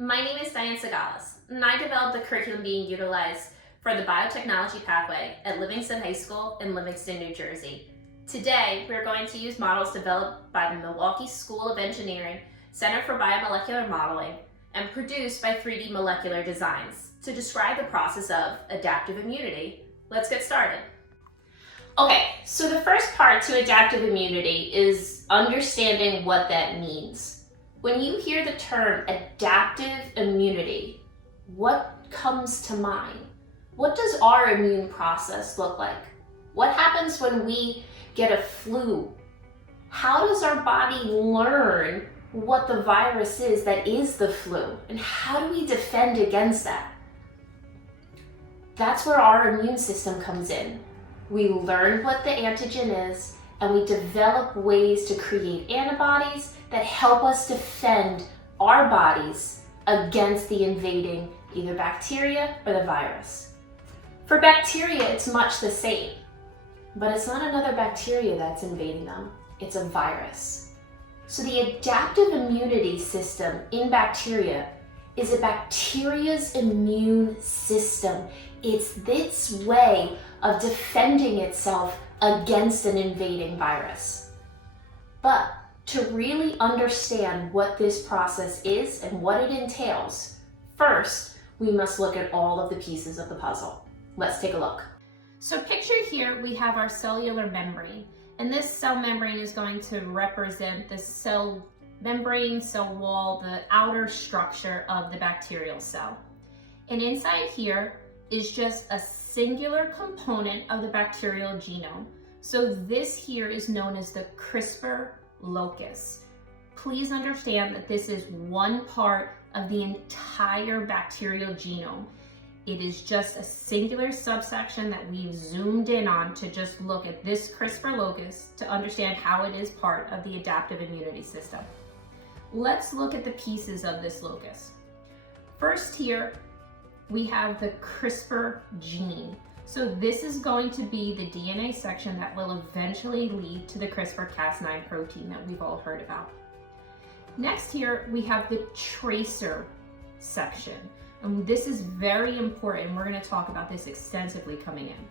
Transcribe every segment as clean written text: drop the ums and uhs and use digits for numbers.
my name is Diane Sagalas, and I developed the curriculum being utilized for the biotechnology pathway at Livingston High School in Livingston, New Jersey. Today, we're going to use models developed by the Milwaukee School of Engineering Center for Biomolecular Modeling and produced by 3D Molecular Designs to describe the process of adaptive immunity. Let's get started. Okay, so the first part to adaptive immunity is understanding what that means. When you hear the term adaptive immunity, what comes to mind? What does our immune process look like? What happens when we get a flu? How does our body learn what the virus is that is the flu? And how do we defend against that? That's where our immune system comes in. We learn what the antigen is, and we develop ways to create antibodies that help us defend our bodies against the invading either bacteria or the virus. For bacteria, it's much the same, but it's not another bacteria that's invading them, it's a virus. So the adaptive immunity system in bacteria is a bacteria's immune system. It's its way of defending itself against an invading virus. But to really understand what this process is and what it entails, first, we must look at all of the pieces of the puzzle. Let's take a look. So pictured here, we have our cellular membrane, and this cell membrane is going to represent the cell membrane, cell wall, the outer structure of the bacterial cell. And inside here is just a singular component of the bacterial genome. So this here is known as the CRISPR locus. Please understand that this is one part of the entire bacterial genome. It is just a singular subsection that we've zoomed in on to just look at this CRISPR locus to understand how it is part of the adaptive immunity system. Let's look at the pieces of this locus. First here, we have the CRISPR gene. So this is going to be the DNA section that will eventually lead to the CRISPR-Cas9 protein that we've all heard about. Next here, we have the tracer section. And this is very important. We're going to talk about this extensively coming in.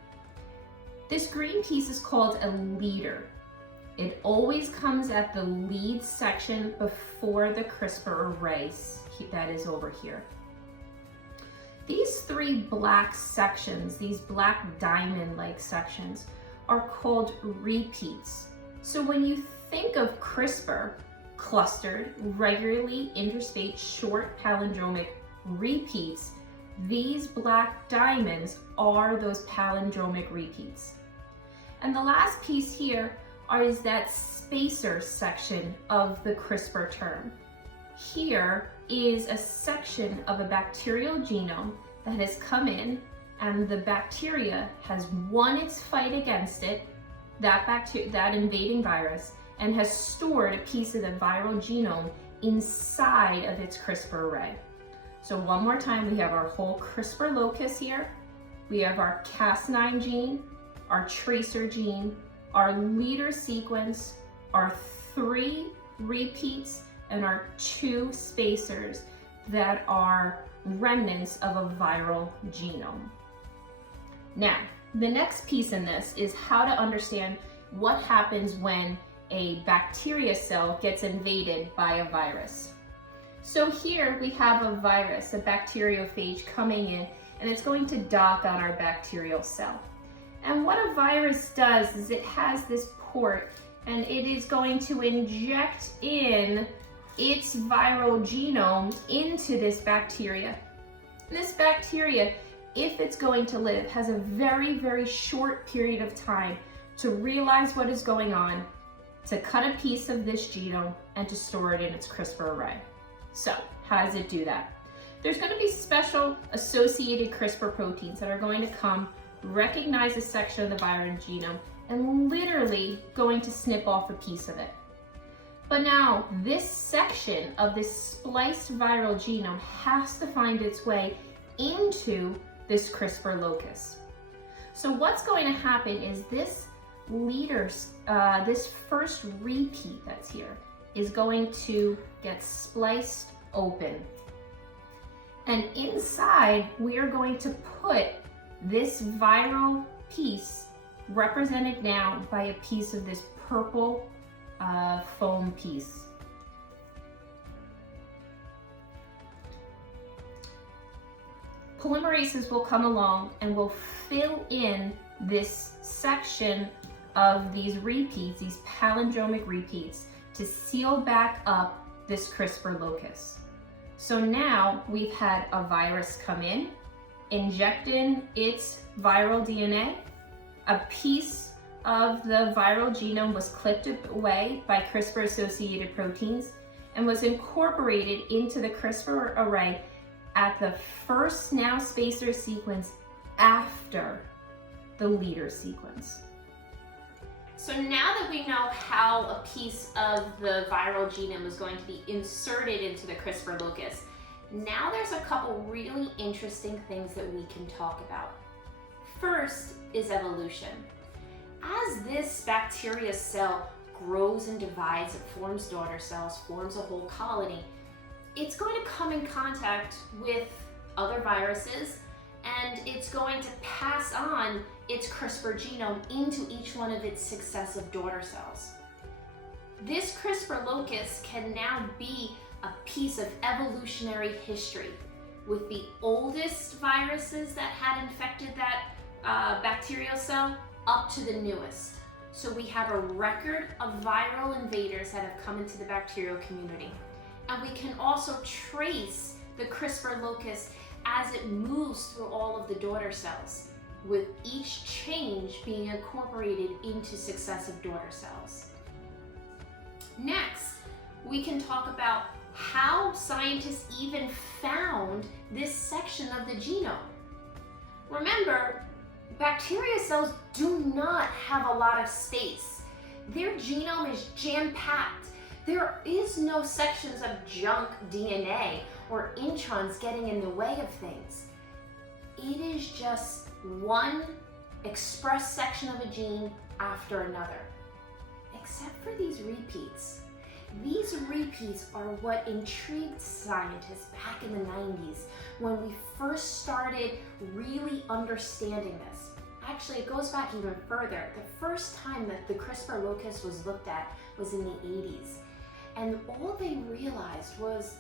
This green piece is called a leader. It always comes at the lead section before the CRISPR array that is over here. These three black sections, these black diamond-like sections, are called repeats. So when you think of CRISPR, clustered, regularly interspaced, short palindromic repeats, these black diamonds are those palindromic repeats. And the last piece here is that spacer section of the CRISPR term. Here is a section of a bacterial genome that has come in, and the bacteria has won its fight against it, that invading virus, and has stored a piece of the viral genome inside of its CRISPR array. So one more time, we have our whole CRISPR locus here, we have our Cas9 gene, our tracer gene, our leader sequence, our 3 repeats, and our 2 spacers that are remnants of a viral genome. Now, the next piece in this is how to understand what happens when a bacteria cell gets invaded by a virus. So here we have a virus, a bacteriophage coming in, and it's going to dock on our bacterial cell. And what a virus does is it has this port, and it is going to inject in its viral genome into this bacteria. And this bacteria, if it's going to live, has a very, very short period of time to realize what is going on, to cut a piece of this genome, and to store it in its CRISPR array. So, how does it do that? There's going to be special associated CRISPR proteins that are going to come, recognize a section of the viral genome, and literally going to snip off a piece of it. But now, this section of this spliced viral genome has to find its way into this CRISPR locus. So what's going to happen is this first repeat that's here is going to get spliced open. And inside, we are going to put this viral piece, represented now by a piece of this purple foam piece. Polymerases will come along and will fill in this section of these repeats, these palindromic repeats, to seal back up this CRISPR locus. So now we've had a virus come in, inject in its viral DNA, a piece of the viral genome was clipped away by CRISPR-associated proteins and was incorporated into the CRISPR array at the first now spacer sequence after the leader sequence. So now that we know how a piece of the viral genome is going to be inserted into the CRISPR locus, now there's a couple really interesting things that we can talk about. First is evolution. As this bacteria cell grows and divides, it forms daughter cells, forms a whole colony, it's going to come in contact with other viruses, and it's going to pass on its CRISPR genome into each one of its successive daughter cells. This CRISPR locus can now be a piece of evolutionary history, with the oldest viruses that had infected that bacterial cell up to the newest. So we have a record of viral invaders that have come into the bacterial community. And we can also trace the CRISPR locus as it moves through all of the daughter cells, with each change being incorporated into successive daughter cells. Next, we can talk about how scientists even found this section of the genome. Remember, bacteria cells do not have a lot of space. Their genome is jam-packed. There is no sections of junk DNA or introns getting in the way of things. It is just one expressed section of a gene after another, except for these repeats. These repeats are what intrigued scientists back in the 90s when we first started really understanding this. Actually, it goes back even further. The first time that the CRISPR locus was looked at was in the 80s. And all they realized was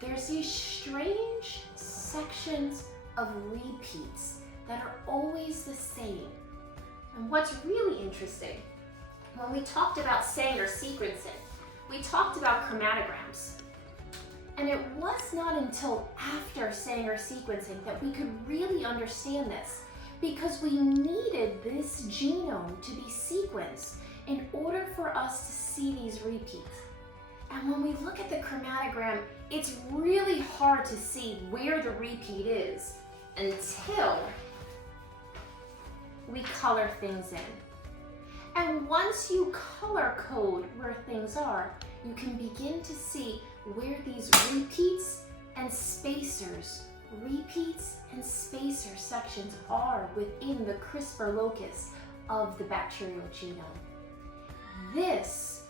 there's these strange sections of repeats that are always the same. And what's really interesting, when we talked about Sanger sequencing, we talked about chromatograms. And it was not until after Sanger sequencing that we could really understand this, because we needed this genome to be sequenced in order for us to see these repeats. And when we look at the chromatogram, it's really hard to see where the repeat is until we color things in. And once you color code where things are, you can begin to see where these repeats and spacers sections are within the CRISPR locus of the bacterial genome. This,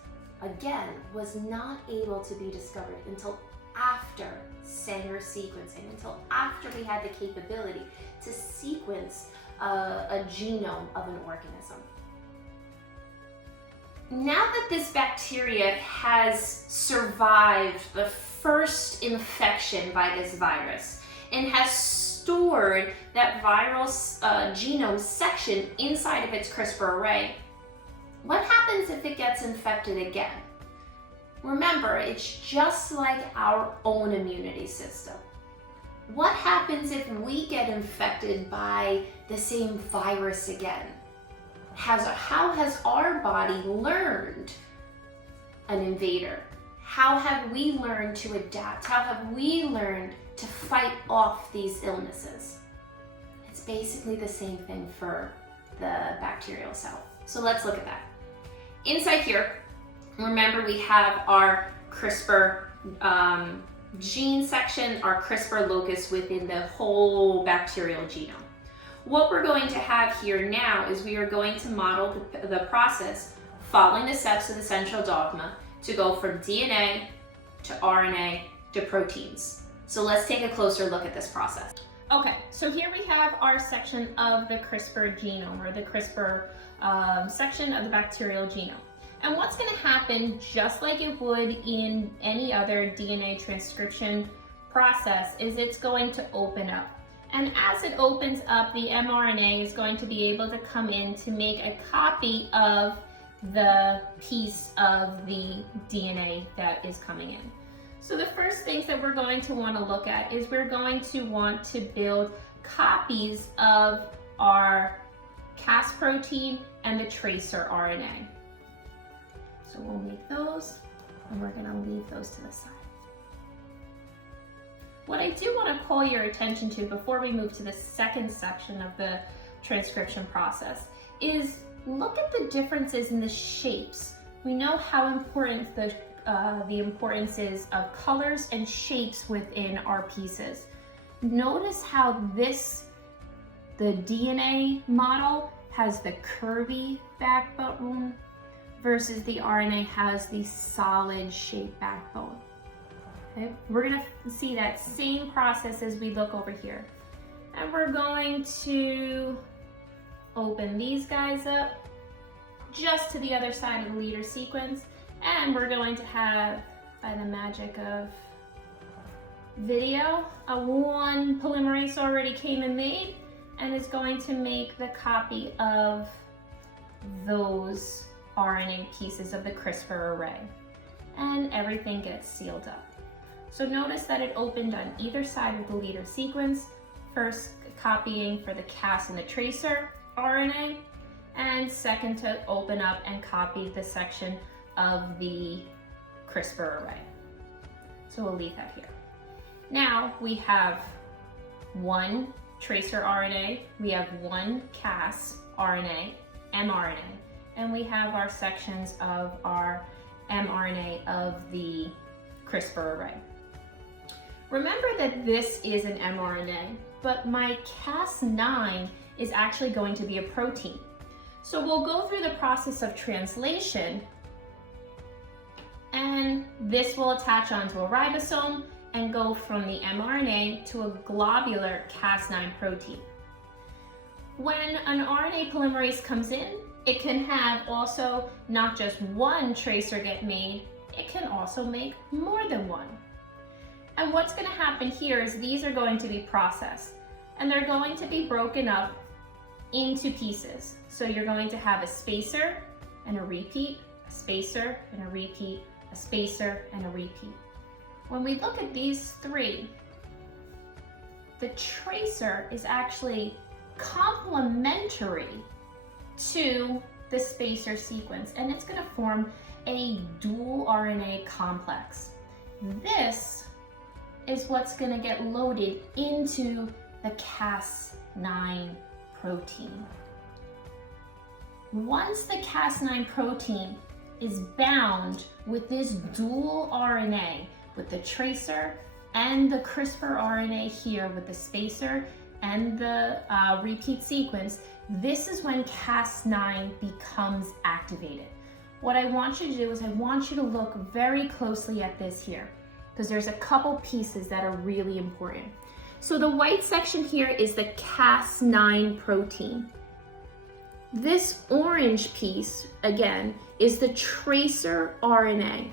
again, was not able to be discovered until after Sanger sequencing, until after we had the capability to sequence a genome of an organism. Now that this bacteria has survived the first infection by this virus and has stored that viral genome section inside of its CRISPR array, what happens if it gets infected again? Remember, it's just like our own immunity system. What happens if we get infected by the same virus again? How has our body learned an invader? How have we learned to adapt? How have we learned to fight off these illnesses? It's basically the same thing for the bacterial cell. So let's look at that. Inside here, remember we have our CRISPR gene section, our CRISPR locus within the whole bacterial genome. What we're going to have here now is we are going to model the process following the steps of the central dogma to go from DNA to RNA to proteins. So let's take a closer look at this process. Okay, so here we have our section of the CRISPR genome, or the CRISPR section of the bacterial genome. And what's going to happen, just like it would in any other DNA transcription process, is it's going to open up. And as it opens up, the mRNA is going to be able to come in to make a copy of the piece of the DNA that is coming in. So the first things that we're going to want to look at is we're going to want to build copies of our Cas protein and the tracer RNA. So we'll make those, and we're going to leave those to the side. What I do want to call your attention to before we move to the second section of the transcription process is look at the differences in the shapes. We know how important the importance is of colors and shapes within our pieces. Notice how the DNA model has the curvy backbone versus the RNA has the solid shaped backbone. Okay, we're gonna see that same process as we look over here. And we're going to open these guys up just to the other side of the leader sequence. And we're going to have, by the magic of video, one polymerase already came and made and is going to make the copy of those RNA pieces of the CRISPR array. And everything gets sealed up. So notice that it opened on either side of the leader sequence, first copying for the Cas and the tracer RNA, and second to open up and copy the section of the CRISPR array. So we'll leave that here. Now we have one tracer RNA, we have one Cas RNA, mRNA, and we have our sections of our mRNA of the CRISPR array. Remember that this is an mRNA, but my Cas9 is actually going to be a protein. So we'll go through the process of translation, and this will attach onto a ribosome and go from the mRNA to a globular Cas9 protein. When an RNA polymerase comes in, it can have also not just one tracer get made, it can also make more than one. And what's going to happen here is these are going to be processed, and they're going to be broken up into pieces. So you're going to have a spacer and a repeat, a spacer and a repeat, a spacer and a repeat. When we look at these three, the tracer is actually complementary to the spacer sequence, and it's going to form a dual RNA complex. This is what's going to get loaded into the Cas9 protein. Once the Cas9 protein is bound with this dual RNA, with the tracer and the CRISPR RNA here with the spacer and the repeat sequence, this is when Cas9 becomes activated. What I want you to do is I want you to look very closely at this here, because there's a couple pieces that are really important. So the white section here is the Cas9 protein. This orange piece, again, is the tracer RNA.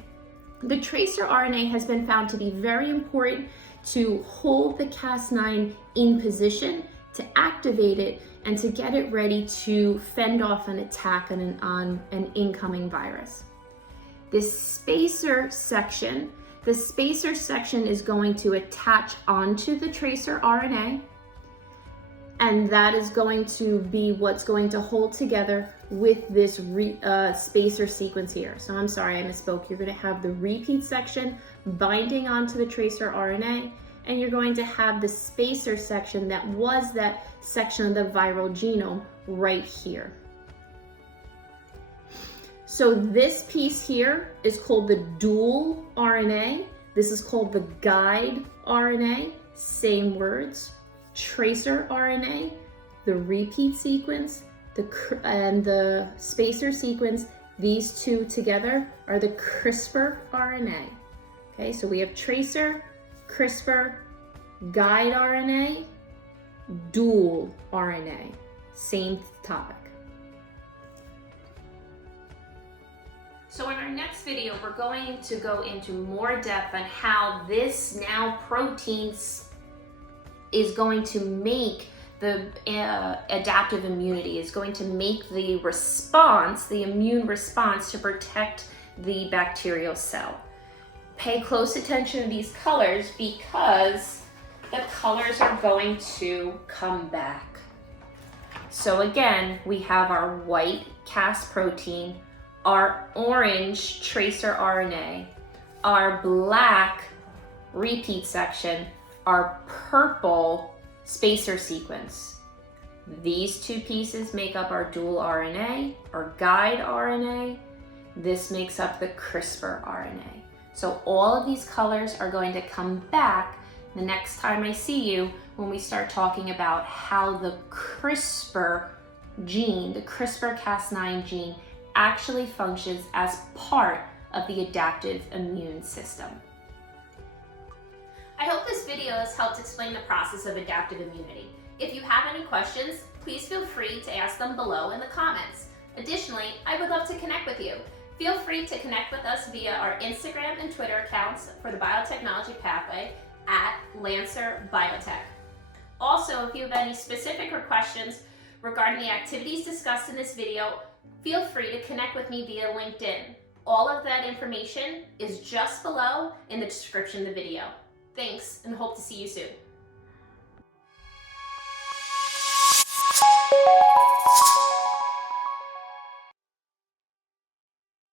The tracer RNA has been found to be very important to hold the Cas9 in position, to activate it, and to get it ready to fend off an attack on an incoming virus. This spacer section, the spacer section is going to attach onto the tracer RNA, and that is going to be what's going to hold together with this spacer sequence here. So I'm sorry, I misspoke. You're going to have the repeat section binding onto the tracer RNA, and you're going to have the spacer section that was that section of the viral genome right here. So this piece here is called the dual RNA. This is called the guide RNA, same words. Tracer RNA, the repeat sequence, and the spacer sequence, these two together are the CRISPR RNA. Okay, so we have tracer, CRISPR, guide RNA, dual RNA. Same topic. So in our next video, we're going to go into more depth on how this now protein is going to make the adaptive immunity, is going to make the response, the immune response to protect the bacterial cell. Pay close attention to these colors because the colors are going to come back. So again, we have our white Cas protein, our orange tracer RNA, our black repeat section, our purple spacer sequence. These two pieces make up our dual RNA, our guide RNA. This makes up the CRISPR RNA. So all of these colors are going to come back the next time I see you when we start talking about how the CRISPR gene, the CRISPR-Cas9 gene, actually functions as part of the adaptive immune system. I hope this video has helped explain the process of adaptive immunity. If you have any questions, please feel free to ask them below in the comments. Additionally, I would love to connect with you. Feel free to connect with us via our Instagram and Twitter accounts for the biotechnology pathway at Lancer Biotech. Also, if you have any specific questions regarding the activities discussed in this video, feel free to connect with me via LinkedIn. All of that information is just below in the description of the video. Thanks, and hope to see you soon.